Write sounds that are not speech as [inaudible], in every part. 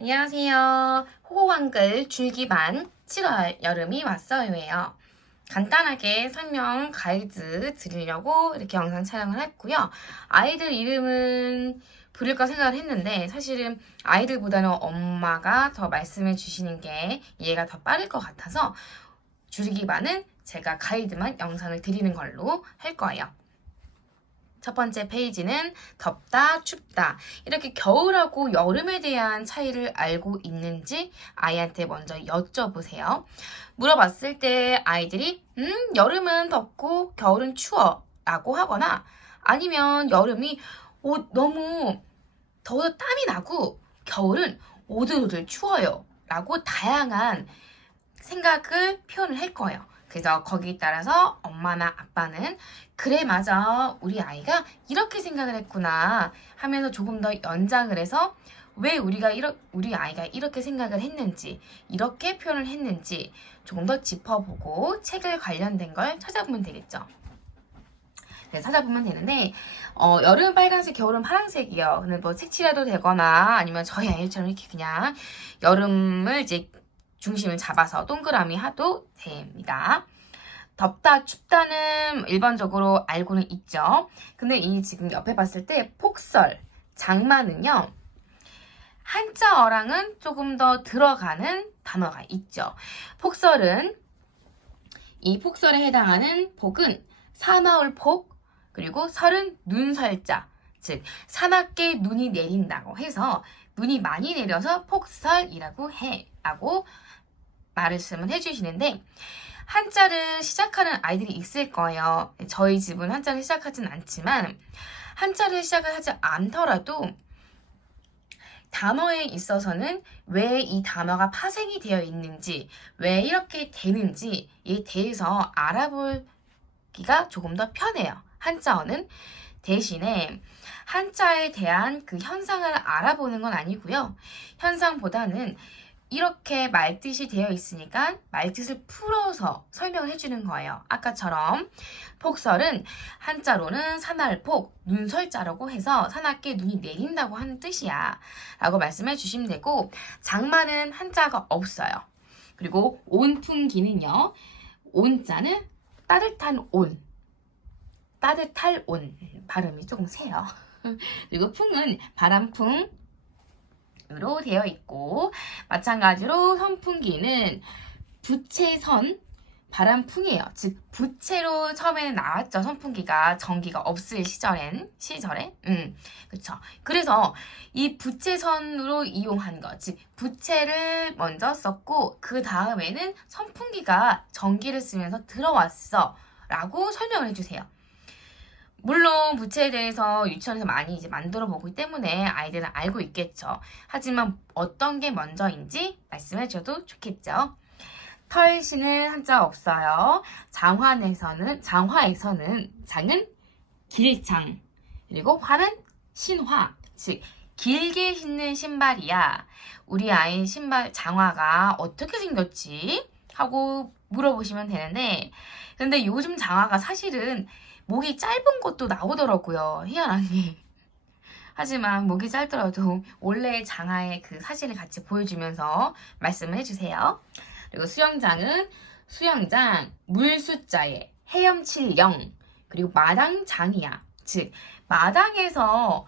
안녕하세요. 호호한글 줄기반 7월 여름이 왔어요예요. 간단하게 설명 가이드 드리려고 이렇게 영상 촬영을 했고요. 아이들 이름은 부를까 생각을 했는데 사실은 아이들보다는 엄마가 더 말씀해 주시는 게 이해가 더 빠를 것 같아서 줄기반은 제가 가이드만 영상을 드리는 걸로 할 거예요. 첫 번째 페이지는 덥다, 춥다. 이렇게 겨울하고 여름에 대한 차이를 알고 있는지 아이한테 먼저 여쭤보세요. 물어봤을 때 아이들이, 음, 여름은 덥고 겨울은 추워. 라고 하거나 아니면 여름이 어, 너무 더워서 땀이 나고 겨울은 오들오들 추워요. 라고 다양한 생각을 표현을 할 거예요. 그래서 거기에 따라서 엄마나 아빠는 그래 맞아 우리 아이가 이렇게 생각을 했구나 하면서 조금 더 연장을 해서 왜 우리가 이러, 우리 아이가 이렇게 생각을 했는지 이렇게 표현을 했는지 조금 더 짚어보고 책을 관련된 걸 찾아보면 되겠죠. 네, 찾아보면 되는데 어, 여름 빨간색, 겨울은 파란색이요. 근데 뭐 색칠해도 되거나 아니면 저희 아이처럼 이렇게 그냥 여름을 이제 중심을 잡아서 동그라미 하도 됩니다. 덥다, 춥다는 일반적으로 알고는 있죠. 근데 이 지금 옆에 봤을 때 폭설, 장마는요. 한자어랑은 조금 더 들어가는 단어가 있죠. 폭설은 이 폭설에 해당하는 폭은 사나울 폭 그리고 설은 눈설자 즉 사납게 눈이 내린다고 해서 눈이 많이 내려서 폭설이라고 해 라고 말씀을 해주시는데 한자를 시작하는 아이들이 있을 거예요. 저희 집은 한자를 시작하진 않지만 한자를 시작을 하지 않더라도 단어에 있어서는 왜 이 단어가 파생이 되어 있는지, 왜 이렇게 되는지에 대해서 알아보기가 조금 더 편해요. 한자어는 대신에 한자에 대한 그 현상을 알아보는 건 아니고요. 현상보다는 이렇게 말뜻이 되어 있으니까 말뜻을 풀어서 설명을 해주는 거예요. 아까처럼 폭설은 한자로는 사날폭, 눈설자라고 해서 사납게 눈이 내린다고 하는 뜻이야. 라고 말씀해 주시면 되고 장마는 한자가 없어요. 그리고 온풍기는요. 온자는 따뜻한 온, 따뜻할 온 발음이 조금 세요. [laughs] 그리고 풍은 바람풍, 으로 되어 있고 마찬가지로 선풍기는 부채선 바람풍이에요. 즉 부채로 처음에는 나왔죠. 선풍기가 전기가 없을 시절엔 시절에 음 그렇죠. 그래서 이 부채선으로 이용한 것, 즉 부채를 먼저 썼고 그 다음에는 선풍기가 전기를 쓰면서 들어왔어라고 설명을 해주세요. 물론 부채에 대해서 유치원에서 많이 이제 만들어 보기 때문에 아이들은 알고 있겠죠. 하지만 어떤 게 먼저인지 말씀해 줘도 좋겠죠. 털신은 한자 없어요. 장화에서는 장화에서는 장은 길장 그리고 화는 신화 즉 길게 신는 신발이야. 우리 아이 신발 장화가 어떻게 생겼지? 하고 물어보시면 되는데 근데 요즘 장화가 사실은 목이 짧은 것도 나오더라고요. 희한하게. [laughs] 하지만 목이 짧더라도 원래 장화의 그 사진을 같이 보여주면서 말씀을 해주세요. 그리고 수영장은 수영장, 물 숫자에 헤엄칠 영, 그리고 마당장이야. 즉, 마당에서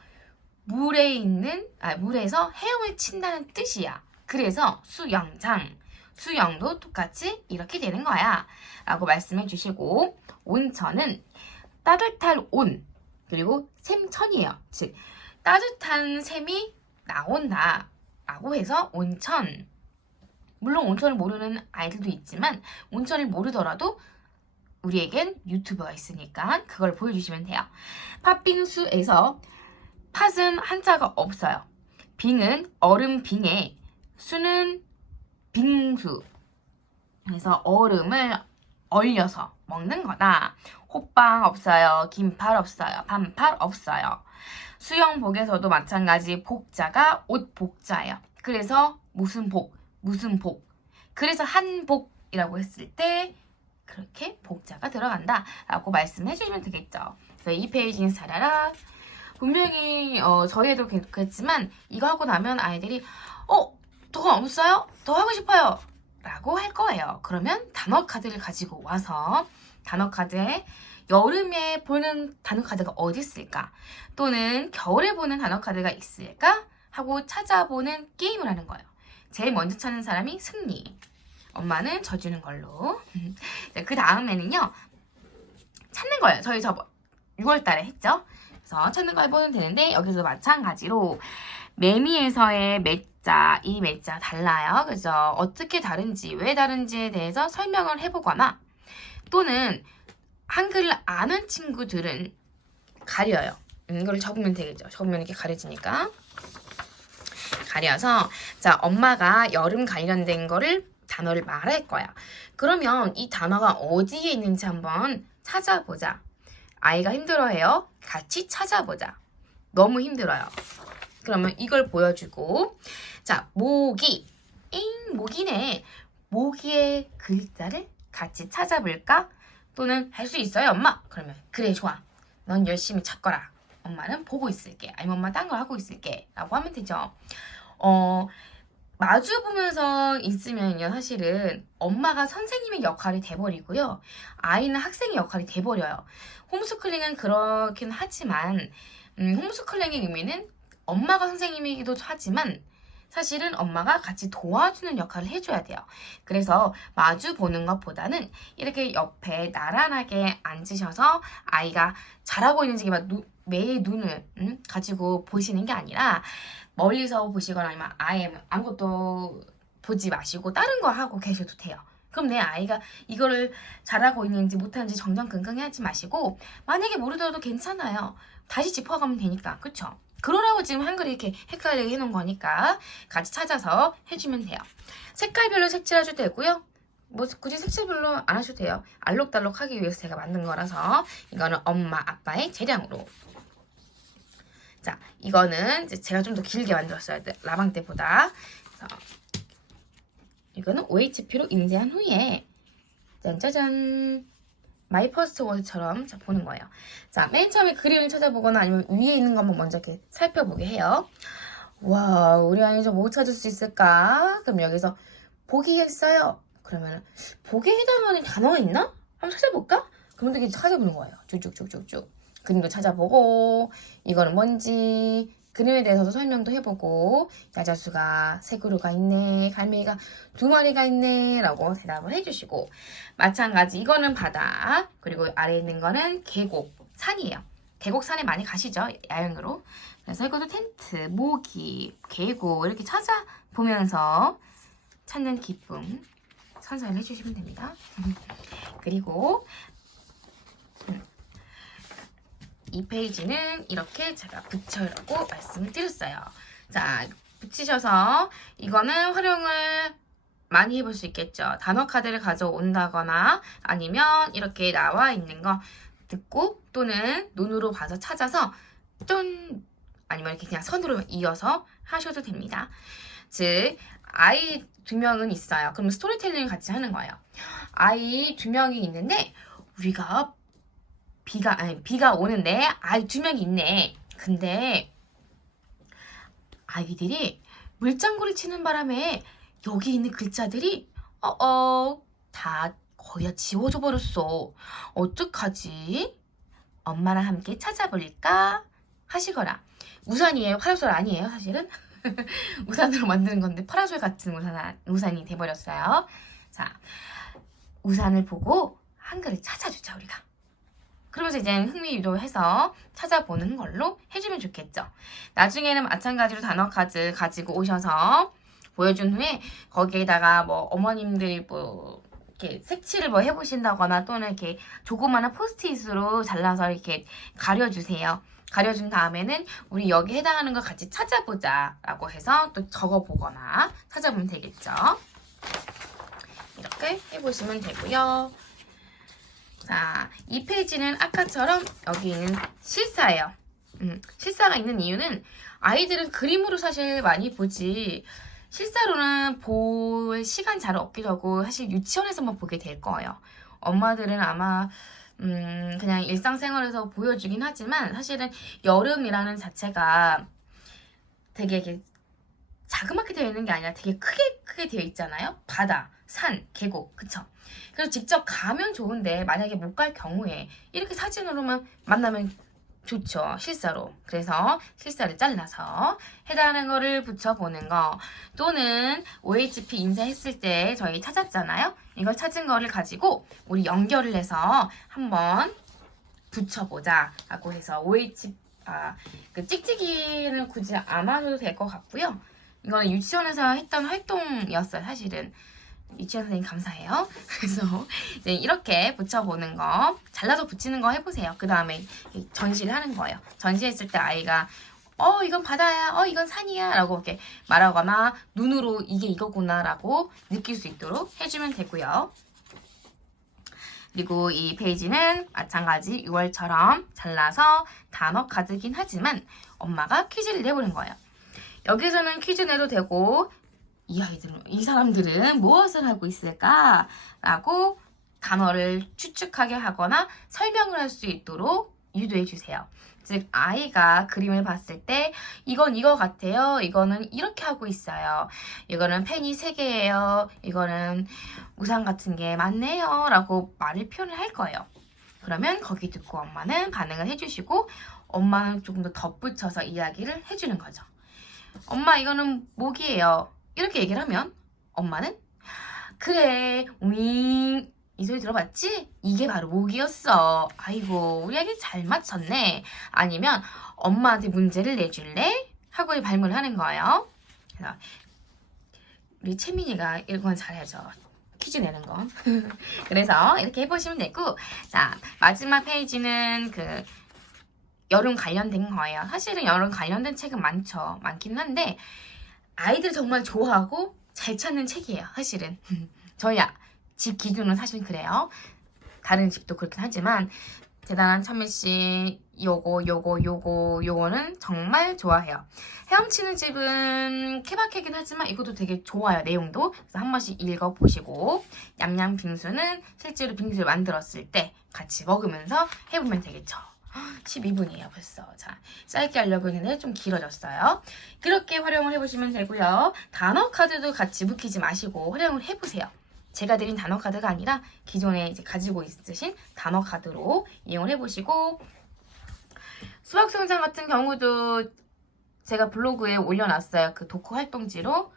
물에 있는, 아, 물에서 헤엄을 친다는 뜻이야. 그래서 수영장, 수영도 똑같이 이렇게 되는 거야. 라고 말씀해 주시고, 온천은 따뜻할 온 그리고 샘천이에요. 즉 따뜻한 샘이 나온다 라고 해서 온천 물론 온천을 모르는 아이들도 있지만 온천을 모르더라도 우리에겐 유튜브가 있으니까 그걸 보여주시면 돼요. 팥빙수에서 팥은 한자가 없어요. 빙은 얼음 빙에 수는 빙수 그래서 얼음을 얼려서 먹는 거다. 호빵 없어요. 긴팔 없어요. 반팔 없어요. 수영복에서도 마찬가지 복자가 옷 복자예요. 그래서 무슨 복, 무슨 복. 그래서 한복이라고 했을 때 그렇게 복자가 들어간다 라고 말씀해 주시면 되겠죠. 그래서 이 페이지는 사라라 분명히 어, 저희도 그랬지만 이거 하고 나면 아이들이 어 더 없어요? 더 하고 싶어요. 라고 할 거예요. 그러면 단어 카드를 가지고 와서 단어 카드에 여름에 보는 단어 카드가 어디 있을까? 또는 겨울에 보는 단어 카드가 있을까? 하고 찾아보는 게임을 하는 거예요. 제일 먼저 찾는 사람이 승리. 엄마는 져주는 걸로. [laughs] 그 다음에는요, 찾는 거예요. 저희 저 6월 달에 했죠? 그래서 찾는 걸 보면 되는데, 여기서 마찬가지로 매미에서의 매자, 이 매자 달라요. 그죠? 어떻게 다른지, 왜 다른지에 대해서 설명을 해보거나, 또는 한글을 아는 친구들은 가려요. 이거를 적으면 되겠죠. 적으면 이렇게 가려지니까. 가려서, 자, 엄마가 여름 관련된 거를 단어를 말할 거야. 그러면 이 단어가 어디에 있는지 한번 찾아보자. 아이가 힘들어해요. 같이 찾아보자. 너무 힘들어요. 그러면 이걸 보여주고, 자, 모기. 잉, 모기네. 모기의 글자를 같이 찾아볼까? 또는 할 수 있어요, 엄마? 그러면, 그래, 좋아. 넌 열심히 찾거라. 엄마는 보고 있을게. 아니면 엄마 딴 걸 하고 있을게. 라고 하면 되죠. 어, 마주 보면서 있으면요, 사실은 엄마가 선생님의 역할이 돼버리고요. 아이는 학생의 역할이 돼버려요. 홈스쿨링은 그렇긴 하지만, 음, 홈스쿨링의 의미는 엄마가 선생님이기도 하지만, 사실은 엄마가 같이 도와주는 역할을 해줘야 돼요. 그래서 마주 보는 것보다는 이렇게 옆에 나란하게 앉으셔서 아이가 잘하고 있는지 막 누- 매일 눈을 음, 가지고 보시는 게 아니라 멀리서 보시거나 아니면 아예 아무것도 보지 마시고 다른 거 하고 계셔도 돼요. 그럼 내 아이가 이거를 잘하고 있는지 못하는지 정정긍긍해 하지 마시고 만약에 모르더라도 괜찮아요. 다시 짚어가면 되니까 그쵸? 그러라고 지금 한글이 이렇게 헷갈리게 해놓은 거니까 같이 찾아서 해주면 돼요. 색깔별로 색칠해도 되고요. 뭐 굳이 색칠별로 안 하셔도 돼요. 알록달록 하기 위해서 제가 만든 거라서 이거는 엄마 아빠의 재량으로 자, 이거는 제가 좀 더 길게 만들었어야 돼. 라방 때보다. 이거는 OHP로 인쇄한 후에 짠짜잔 마이 퍼스트 워드처럼 자, 보는 거예요. 자, 맨 처음에 그림을 찾아보거나 아니면 위에 있는 것만 먼저 이렇게 살펴보게 해요. 와, 우리 아이 저뭐 찾을 수 있을까? 그럼 여기서 보기 했어요. 그러면 보기에 해당하는 단어가 있나? 한번 찾아볼까? 그럼 이렇게 찾아보는 거예요. 쭉쭉쭉쭉쭉. 그림도 찾아보고 이거는 뭔지 그림에 대해서도 설명도 해보고 야자수가 세 그루가 있네 갈매기가 두 마리가 있네 라고 대답을 해주시고 마찬가지 이거는 바다 그리고 아래에 있는 거는 계곡 산이에요. 계곡 산에 많이 가시죠 야영으로. 그래서 이것도 텐트 모기 계곡 이렇게 찾아보면서 찾는 기쁨 선사를 해주시면 됩니다. [laughs] 그리고 이 페이지는 이렇게 제가 붙여라고 말씀을 드렸어요. 자, 붙이셔서 이거는 활용을 많이 해볼 수 있겠죠. 단어 카드를 가져온다거나 아니면 이렇게 나와 있는 거 듣고 또는 눈으로 봐서 찾아서 좀 아니면 이렇게 그냥 선으로 이어서 하셔도 됩니다. 즉, 아이 두 명은 있어요. 그럼 스토리텔링을 같이 하는 거예요. 아이 두 명이 있는데 우리가 비가 아니 비가 오는데 아이 두 명이 있네. 근데 아이들이 물장구를 치는 바람에 여기 있는 글자들이 어어 다 거의 다 지워져 버렸어. 어떡하지? 엄마랑 함께 찾아볼까? 하시거라. 우산이에요. 파라솔 아니에요, 사실은. [laughs] 우산으로 만드는 건데 파라솔 같은 우산, 우산이 돼버렸어요. 자, 우산을 보고 한글을 찾아주자, 우리가. 그러면서 이제 흥미 유도해서 찾아보는 걸로 해주면 좋겠죠. 나중에는 마찬가지로 단어 카드 가지고 오셔서 보여준 후에 거기에다가 뭐 어머님들이 뭐 이렇게 색칠을 뭐 해보신다거나 또는 이렇게 조그마한 포스트잇으로 잘라서 이렇게 가려주세요. 가려준 다음에는 우리 여기 해당하는 거 같이 찾아보자 라고 해서 또 적어보거나 찾아보면 되겠죠. 이렇게 해보시면 되고요. 자, 이 페이지는 아까처럼 여기 있는 실사예요. 음, 실사가 있는 이유는 아이들은 그림으로 사실 많이 보지 실사로는 볼 시간 잘 없기도 하고 사실 유치원에서만 보게 될 거예요. 엄마들은 아마 음, 그냥 일상생활에서 보여주긴 하지만 사실은 여름이라는 자체가 되게 자그맣게 되어 있는 게 아니라 되게 크게 크게 되어 있잖아요. 바다, 산, 계곡, 그쵸? 그래서 직접 가면 좋은데 만약에 못 갈 경우에 이렇게 사진으로만 만나면 좋죠. 실사로. 그래서 실사를 잘라서 해당하는 거를 붙여보는 거 또는 OHP 인쇄했을 때 저희 찾았잖아요. 이걸 찾은 거를 가지고 우리 연결을 해서 한번 붙여보자 라고 해서 OH 아, 그 찍찍이는 굳이 안 하셔도 될 것 같고요. 이거는 유치원에서 했던 활동이었어요, 사실은. 유치원 선생님 감사해요. [laughs] 그래서 이제 이렇게 붙여보는 거, 잘라서 붙이는 거 해보세요. 그 다음에 전시를 하는 거예요. 전시했을 때 아이가 어, 이건 바다야, 어, 이건 산이야 라고 이렇게 말하거나 눈으로 이게 이거구나 라고 느낄 수 있도록 해주면 되고요. 그리고 이 페이지는 마찬가지 6월처럼 잘라서 단어 카드긴 하지만 엄마가 퀴즈를 내보는 거예요. 여기서는 퀴즈 내도 되고 이 아이들은 이 사람들은 무엇을 하고 있을까? 라고 단어를 추측하게 하거나 설명을 할 수 있도록 유도해 주세요. 즉 아이가 그림을 봤을 때 이건 이거 같아요. 이거는 이렇게 하고 있어요. 이거는 펜이 세 개예요. 이거는 우산 같은 게 많네요. 라고 말을 표현을 할 거예요. 그러면 거기 듣고 엄마는 반응을 해주시고 엄마는 조금 더 덧붙여서 이야기를 해주는 거죠. 엄마 이거는 목이에요. 이렇게 얘기를 하면 엄마는 그래 윙. 이 소리 들어봤지? 이게 바로 목이었어. 아이고, 우리 아기 잘 맞췄네. 아니면 엄마한테 문제를 내줄래? 하고 발문을 하는 거예요. 그래서 우리 채민이가 이런 건 잘하죠. 퀴즈 내는 거. [laughs] 그래서 이렇게 해보시면 되고, 자, 마지막 페이지는 그, 여름 관련된 거예요. 사실은 여름 관련된 책은 많죠. 많긴 한데, 아이들 정말 좋아하고 잘 찾는 책이에요. 사실은. [laughs] 저희 아- 집 기준은 사실 그래요. 다른 집도 그렇긴 하지만, 대단한 참외씨, 요거, 요거, 요거, 요거는 정말 좋아해요. 헤엄치는 집은 케바케긴 하지만 이것도 되게 좋아요, 내용도. 그래서 한 번씩 읽어보시고, 냠냠 빙수는 실제로 빙수를 만들었을 때 같이 먹으면서 해보면 되겠죠. 12분이에요, 벌써. 자, 짧게 하려고 했는데 좀 길어졌어요. 그렇게 활용을 해보시면 되고요. 단어 카드도 같이 묵히지 마시고 활용을 해보세요. 제가 드린 단어 카드가 아니라 기존에 이제 가지고 있으신 단어 카드로 이용을 해보시고 수학 성장 같은 경우도 제가 블로그에 올려놨어요. 그 도커 활동지로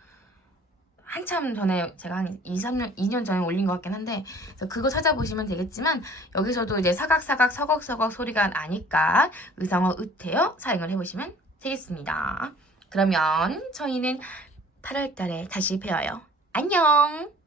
한참 전에 제가 한 2, 3년, 2년 전에 올린 것 같긴 한데 그래서 그거 찾아보시면 되겠지만 여기서도 이제 사각사각 서걱서걱 소리가 나니까 의성어 의태어 사용을 해보시면 되겠습니다. 그러면 저희는 8월 달에 다시 뵈어요. 안녕!